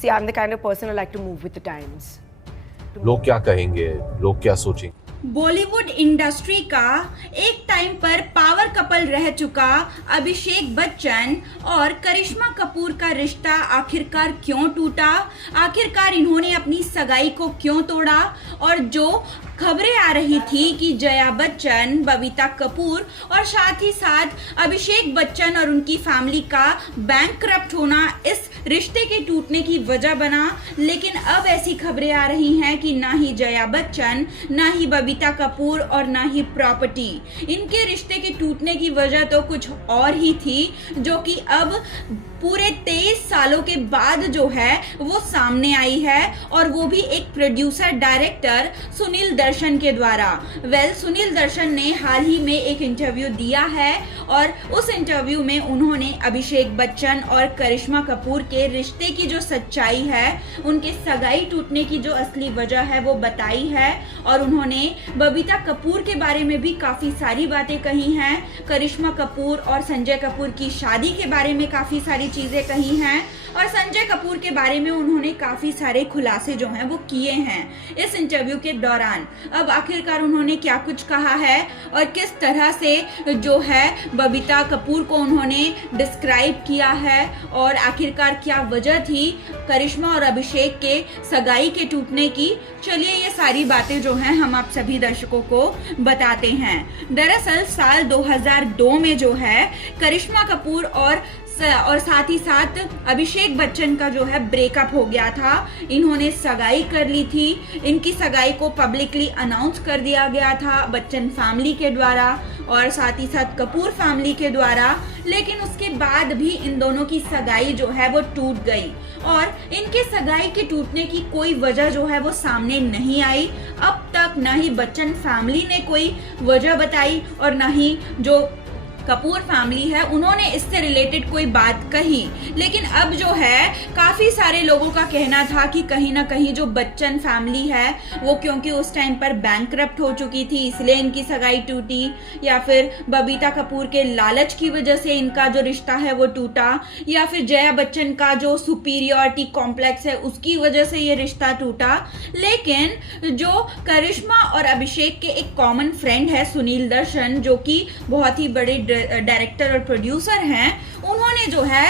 See, I'm the kind of person who like to move with the times. लोग क्या कहेंगे, लोग क्या सोचेंगे? बॉलीवुड इंडस्ट्री का एक टाइम पर पावर कपल रह चुका अभिषेक बच्चन और करिश्मा कपूर का रिश्ता आखिरकार क्यों टूटा, आखिरकार इन्होंने अपनी सगाई को क्यों तोड़ा, और जो खबरें आ रही थी कि जया बच्चन, बबीता कपूर और साथ ही साथ अभिषेक बच्चन और उनकी फैमिली का बैंकक्रप्ट होना इस रिश्ते के टूटने की वजह बना, लेकिन अब ऐसी खबरें आ रही हैं कि ना ही जया बच्चन, ना ही बबीता कपूर और ना ही प्रॉपर्टी, इनके रिश्ते के टूटने की वजह तो कुछ और ही थी, जो कि अब पूरे 23 सालों के बाद जो है वो सामने आई है, और वो भी एक प्रोड्यूसर डायरेक्टर सुनील दर्शन के द्वारा। सुनील दर्शन ने हाल ही में एक इंटरव्यू दिया है, और उस इंटरव्यू में उन्होंने अभिषेक बच्चन और करिश्मा कपूर के रिश्ते की जो सच्चाई है, उनके सगाई टूटने की जो असली वजह है वो बताई है, और उन्होंने बबीता कपूर के बारे में भी काफी सारी बातें कही हैं, करिश्मा कपूर और संजय कपूर की शादी के बारे में काफी सारी चीजें कही हैं, और संजय कपूर के बारे में उन्होंने काफी सारे खुलासे जो हैं वो किए हैं इस इंटरव्यू के दौरान। अब आखिरकार उन्होंने क्या कुछ कहा है और किस तरह से जो है बबीता कपूर को उन्होंने डिस्क्राइब किया है, और आखिरकार क्या वजह थी करिश्मा और अभिषेक के सगाई के टूटने की, चलिए ये सारी बातें जो हैं हम आप सभी दर्शकों को बताते हैं। दरअसल साल 2002 में जो है करिश्मा कपूर और साथ ही साथ अभिषेक बच्चन का जो है ब्रेकअप हो गया था। इन्होंने सगाई कर ली थी, इनकी सगाई को पब्लिकली अनाउंस कर दिया गया था बच्चन फैमिली के द्वारा और साथ ही साथ कपूर फैमिली के द्वारा, लेकिन उसके बाद भी इन दोनों की सगाई जो है वो टूट गई, और इनके सगाई के टूटने की कोई वजह जो है वो सामने नहीं आई। अब तक ना ही बच्चन फैमिली ने कोई वजह बताई और ना ही जो कपूर फैमिली है उन्होंने इससे रिलेटेड कोई बात कही, लेकिन अब जो है काफी सारे लोगों का कहना था कि कहीं ना कहीं जो बच्चन फैमिली है वो क्योंकि उस टाइम पर बैंकक्रप्ट हो चुकी थी इसलिए इनकी सगाई टूटी, या फिर बबीता कपूर के लालच की वजह से इनका जो रिश्ता है वो टूटा, या फिर जया बच्चन का जो सुपीरियरिटी कॉम्प्लेक्स है उसकी वजह से ये रिश्ता टूटा। लेकिन जो करिश्मा और अभिषेक के एक कॉमन फ्रेंड है सुनील दर्शन, जो कि बहुत ही बड़े डायरेक्टर और प्रोड्यूसर हैं, उन्होंने जो है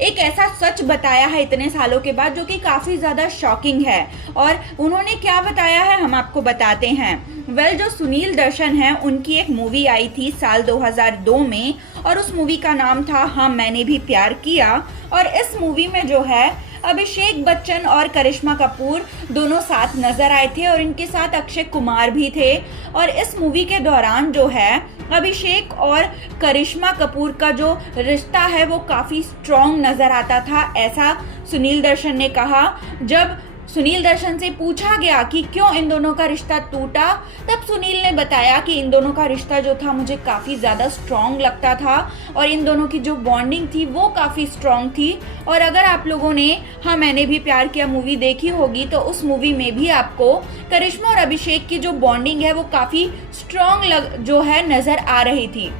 एक ऐसा सच बताया है इतने सालों के बाद जो कि काफी ज्यादा शॉकिंग है, और उन्होंने क्या बताया है हम आपको बताते हैं। जो सुनील दर्शन है उनकी एक मूवी आई थी साल 2002 में, और उस मूवी का नाम था हाँ मैंने भी प्यार किया, और इस मूवी में जो है अभिषेक बच्चन और करिश्मा कपूर दोनों साथ नजर आए थे, और इनके साथ अक्षय कुमार भी थे, और इस मूवी के दौरान जो है अभिषेक और करिश्मा कपूर का जो रिश्ता है वो काफी स्ट्रॉन्ग नजर आता था, ऐसा सुनील दर्शन ने कहा। जब सुनील दर्शन से पूछा गया कि क्यों इन दोनों का रिश्ता टूटा, तब सुनील ने बताया कि इन दोनों का रिश्ता जो था मुझे काफी ज्यादा स्ट्रॉन्ग लगता था, और इन दोनों की जो बॉन्डिंग थी वो काफी स्ट्रॉन्ग थी। और अगर आप लोगों ने हाँ मैंने भी प्यार किया मूवी देखी होगी तो उस मूवी में भी आपको करिश्मा और अभिषेक की जो बॉन्डिंग है वो काफी स्ट्रॉन्ग जो है नजर आ रही थी।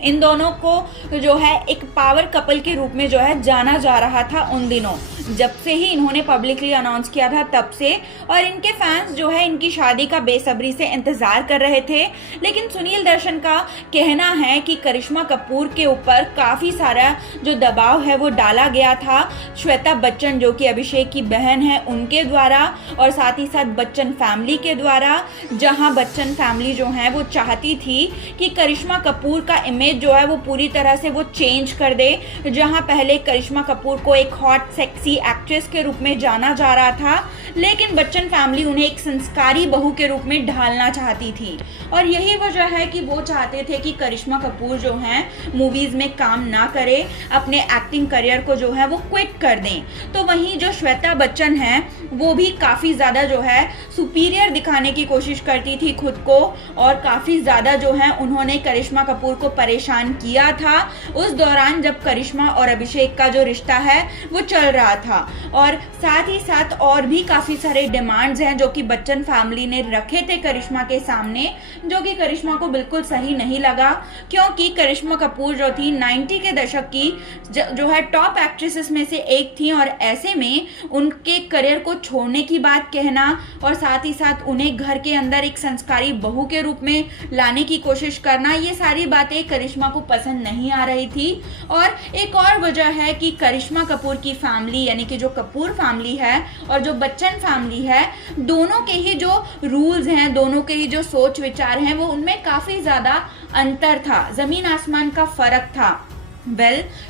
इन दोनों को जो है एक पावर कपल के रूप में जो है जाना जा रहा था उन दिनों, जब से ही इन्होंने पब्लिकली अनाउंस किया था तब से, और इनके फैंस जो है इनकी शादी का बेसब्री से इंतजार कर रहे थे। लेकिन सुनील दर्शन का कहना है कि करिश्मा कपूर के ऊपर काफी सारा जो दबाव है वो डाला गया था श्वेता बच्चन जो कि अभिषेक की बहन है उनके द्वारा, और साथ ही साथ बच्चन फैमिली के द्वारा, जहां बच्चन फैमिली जो है वो चाहती थी कि करिश्मा कपूर का इमेज जो है वो पूरी तरह से वो चेंज कर दे। जहां पहले करिश्मा कपूर को एक हॉट सेक्सी एक्ट्रेस के रूप में जाना जा रहा था, लेकिन बच्चन फैमिली उन्हें एक संस्कारी बहू के रूप में ढालना चाहती थी, और यही वजह है कि वो चाहते थे कि करिश्मा कपूर जो हैं मूवीज में काम ना करे, अपने एक्टिंग करियर को जो है वो क्विट कर दें। तो वहीं जो श्वेता बच्चन हैं वो भी काफी ज्यादा जो है सुपीरियर दिखाने की कोशिश करती थी खुद को, और काफी ज्यादा जो है उन्होंने करिश्मा कपूर को परेशान परेशान किया था उस दौरान जब करिश्मा और अभिषेक का जो रिश्ता है वो चल रहा था। और साथ ही साथ और भी काफ़ी सारे डिमांड्स हैं जो कि बच्चन फैमिली ने रखे थे करिश्मा के सामने, जो कि करिश्मा को बिल्कुल सही नहीं लगा, क्योंकि करिश्मा कपूर जो थी 90 के दशक की जो है टॉप एक्ट्रेसेस में से एक थी, और ऐसे में उनके करियर को छोड़ने की बात कहना और साथ ही साथ उन्हें घर के अंदर एक संस्कारी बहू के रूप में लाने की कोशिश करना, ये सारी बातें करिश्मा को पसंद नहीं आ रही थी। और एक और वजह है कि करिश्मा कपूर की फैमिली यानी कि जो कपूर फैमिली है और जो बच्चन फैमिली है, दोनों के ही जो रूल्स हैं, दोनों के ही जो सोच विचार हैं, वो उनमें काफ़ी ज़्यादा अंतर था, ज़मीन आसमान का फ़र्क था।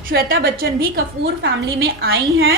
श्वेता बच्चन भी कपूर फैमिली में आई हैं,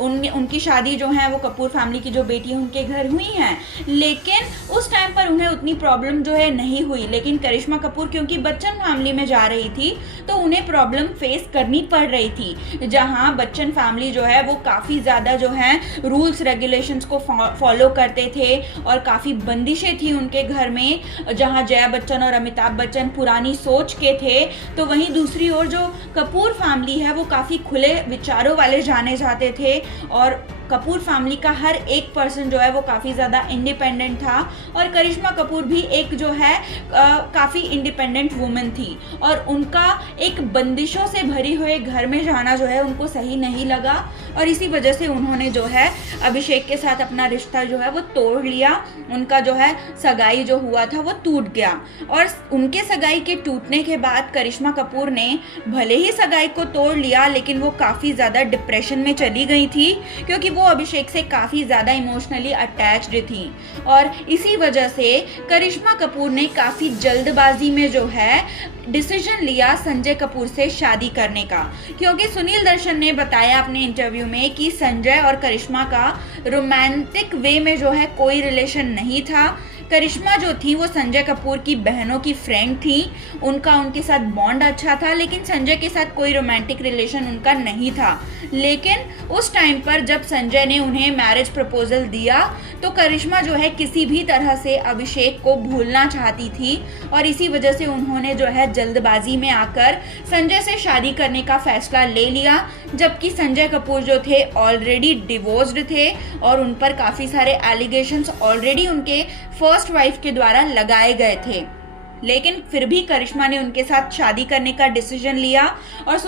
उनकी शादी जो है वो कपूर फैमिली की जो बेटी है उनके घर हुई हैं, लेकिन उस टाइम पर उन्हें उतनी प्रॉब्लम जो है नहीं हुई। लेकिन करिश्मा कपूर क्योंकि बच्चन फैमिली में जा रही थी तो उन्हें प्रॉब्लम फेस करनी पड़ रही थी, जहां बच्चन फैमिली जो है वो काफ़ी ज़्यादा जो है रूल्स रेगुलेशंस को फॉलो करते थे और काफ़ी बंदिशें थी उनके घर में, जहां जया बच्चन और अमिताभ बच्चन पुरानी सोच के थे, तो वहीं दूसरी ओर जो कपूर फैमिली है वो काफ़ी खुले विचारों वाले जाने जाते थे। और कपूर फैमिली का हर एक पर्सन जो है वो काफ़ी ज़्यादा इंडिपेंडेंट था, और करिश्मा कपूर भी एक जो है काफ़ी इंडिपेंडेंट वुमन थी, और उनका एक बंदिशों से भरी हुए घर में जाना जो है उनको सही नहीं लगा, और इसी वजह से उन्होंने जो है अभिषेक के साथ अपना रिश्ता जो है वो तोड़ लिया। उनका जो है सगाई जो हुआ था वो टूट गया, और उनके सगाई के टूटने के बाद करिश्मा कपूर ने भले ही सगाई को तोड़ लिया, लेकिन वो काफ़ी ज़्यादा डिप्रेशन में चली गई थी, क्योंकि वो अभिषेक से काफ़ी ज़्यादा इमोशनली अटैच्ड थी। और इसी वजह से करिश्मा कपूर ने काफ़ी जल्दबाजी में जो है डिसीजन लिया संजय कपूर से शादी करने का, क्योंकि सुनील दर्शन ने बताया अपने इंटरव्यू में कि संजय और करिश्मा का रोमांटिक वे में जो है कोई रिलेशन नहीं था। करिश्मा जो थी वो संजय कपूर की बहनों की फ्रेंड थी, उनका उनके साथ बॉन्ड अच्छा था, लेकिन संजय के साथ कोई रोमांटिक रिलेशन उनका नहीं था। लेकिन उस टाइम पर जब संजय ने उन्हें मैरिज प्रपोजल दिया तो करिश्मा जो है किसी भी तरह से अभिषेक को भूलना चाहती थी, और इसी वजह से उन्होंने जो है जल्दबाजी में आकर संजय से शादी करने का फैसला ले लिया, जबकि संजय कपूर जो थे ऑलरेडी डिवोर्स्ड थे और उन पर काफ़ी सारे एलिगेशंस ऑलरेडी उनके फर्स्ट वाइफ के द्वारा लगाए गए थे। लेकिन फिर भी करिश्मा ने उनके साथ शादी करने का डिसीजन लिया, और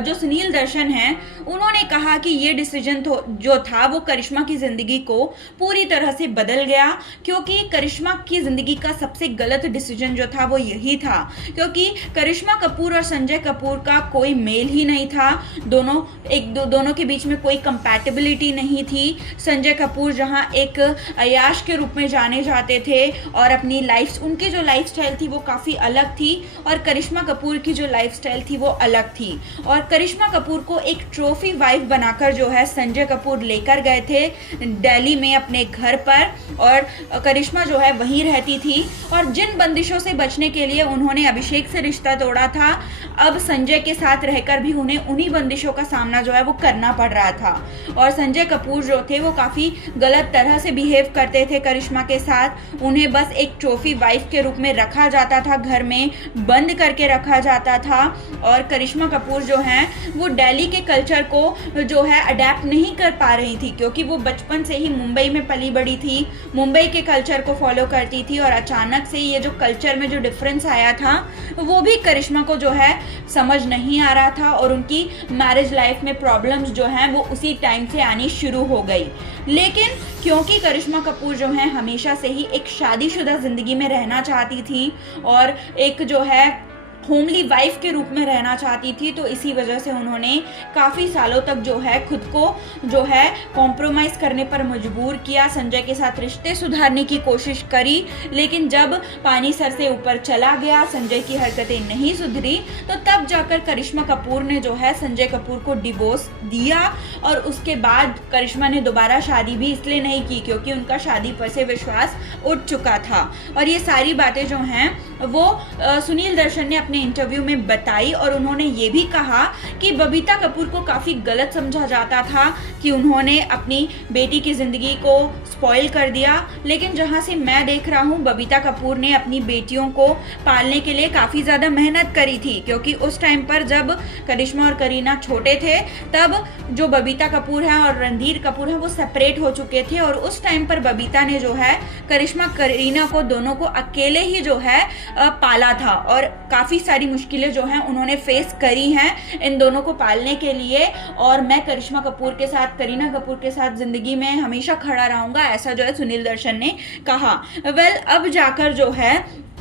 जो सुनील दर्शन हैं उन्होंने कहा कि ये डिसीजन जो था वो करिश्मा की ज़िंदगी को पूरी तरह से बदल गया, क्योंकि करिश्मा की ज़िंदगी का सबसे गलत डिसीजन जो था वो यही था, क्योंकि करिश्मा कपूर और संजय कपूर का कोई मेल ही नहीं था, दोनों के बीच में कोई कंपैटिबिलिटी नहीं थी। संजय कपूर जहाँ एक अयाश के रूप में जाने जाते थे और अपनी उनकी जो लाइफस्टाइल थी वो काफ़ी अलग थी, और करिश्मा कपूर की जो लाइफस्टाइल थी वो अलग थी। और करिश्मा कपूर को एक ट्रॉफी वाइफ बनाकर जो है संजय कपूर लेकर गए थे दिल्ली में अपने घर पर, और करिश्मा जो है वहीं रहती थी, और जिन बंदिशों से बचने के लिए उन्होंने अभिषेक से रिश्ता तोड़ा था, अब संजय के साथ रहकर भी उन्हें उन्हीं बंदिशों का सामना जो है वो करना पड़ रहा था। और संजय कपूर जो थे वो काफ़ी गलत तरह से बिहेव करते थे करिश्मा के साथ, उन्हें बस एक ट्रॉफी वाइफ के रूप में रखा जाता था, घर में बंद करके रखा जाता था। और करिश्मा कपूर जो हैं वो दिल्ली के कल्चर को जो है अडेप्ट नहीं कर पा रही थी, क्योंकि वो बचपन से ही मुंबई में पली बड़ी थी, मुंबई के कल्चर को फॉलो करती थी, और अचानक से ये जो कल्चर में जो डिफरेंस आया था वो भी करिश्मा को जो है समझ नहीं आ रहा था, और उनकी मैरिज लाइफ में प्रॉब्लम्स जो हैं वो उसी टाइम से आनी शुरू हो गई। लेकिन क्योंकि करिश्मा कपूर जो है हमेशा से ही एक शादीशुदा ज़िंदगी में रहना चाहती थी और एक जो है होमली वाइफ के रूप में रहना चाहती थी, तो इसी वजह से उन्होंने काफ़ी सालों तक जो है खुद को जो है कॉम्प्रोमाइज़ करने पर मजबूर किया, संजय के साथ रिश्ते सुधारने की कोशिश करी, लेकिन जब पानी सर से ऊपर चला गया, संजय की हरकतें नहीं सुधरी, तो तब जाकर करिश्मा कपूर ने जो है संजय कपूर को डिवोर्स दिया, और उसके बाद करिश्मा ने दोबारा शादी भी इसलिए नहीं की क्योंकि उनका शादी पर से विश्वास उठ चुका था। और ये सारी बातें जो हैं वो सुनील दर्शन ने अपने अपने इंटरव्यू में बताई और उन्होंने ये भी कहा कि बबीता कपूर को काफ़ी गलत समझा जाता था कि उन्होंने अपनी बेटी की ज़िंदगी को स्पॉइल कर दिया। लेकिन जहाँ से मैं देख रहा हूँ, बबीता कपूर ने अपनी बेटियों को पालने के लिए काफ़ी ज़्यादा मेहनत करी थी, क्योंकि उस टाइम पर जब करिश्मा और करीना छोटे थे तब जो बबीता कपूर है और रणधीर कपूर है वो सेपरेट हो चुके थे, और उस टाइम पर बबीता ने जो है करिश्मा करीना को दोनों को अकेले ही जो है पाला था, और काफ़ी सारी मुश्किलें जो हैं उन्होंने फेस करी हैं इन दोनों को पालने के लिए। और मैं करिश्मा कपूर के साथ, करीना कपूर के साथ ज़िंदगी में हमेशा खड़ा रहूँगा, ऐसा जो है सुनील दर्शन ने कहा। अब जाकर जो है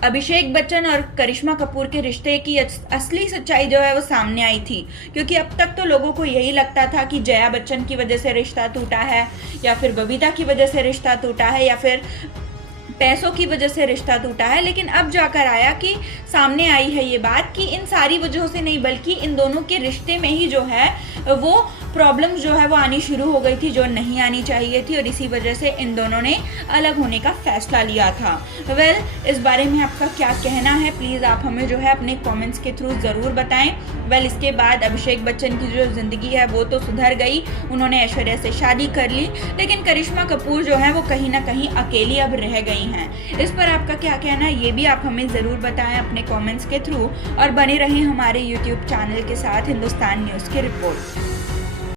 अभिषेक बच्चन और करिश्मा कपूर के रिश्ते की असली सच्चाई जो है वो सामने आई थी, क्योंकि अब तक तो लोगों को यही लगता था कि जया बच्चन की वजह से रिश्ता टूटा है, या फिर बबीता की वजह से रिश्ता टूटा है, या फिर पैसों की वजह से रिश्ता टूटा है। लेकिन अब जाकर आया कि सामने आई है ये बात कि इन सारी वजहों से नहीं, बल्कि इन दोनों के रिश्ते में ही जो है वो प्रॉब्लम्स जो है वो आनी शुरू हो गई थी, जो नहीं आनी चाहिए थी, और इसी वजह से इन दोनों ने अलग होने का फैसला लिया था। इस बारे में आपका क्या कहना है, प्लीज़ आप हमें जो है अपने कमेंट्स के थ्रू ज़रूर बताएं। इसके बाद अभिषेक बच्चन की जो ज़िंदगी है वो तो सुधर गई, उन्होंने ऐश्वर्या से शादी कर ली, लेकिन करिश्मा कपूर जो है वो कहीं ना कहीं अकेली अब रह गई हैं। इस पर आपका क्या कहना है ये भी आप हमें ज़रूर बताएं अपने कमेंट्स के थ्रू, और बने रहें हमारे यूट्यूब चैनल के साथ हिंदुस्तान न्यूज़ की रिपोर्ट।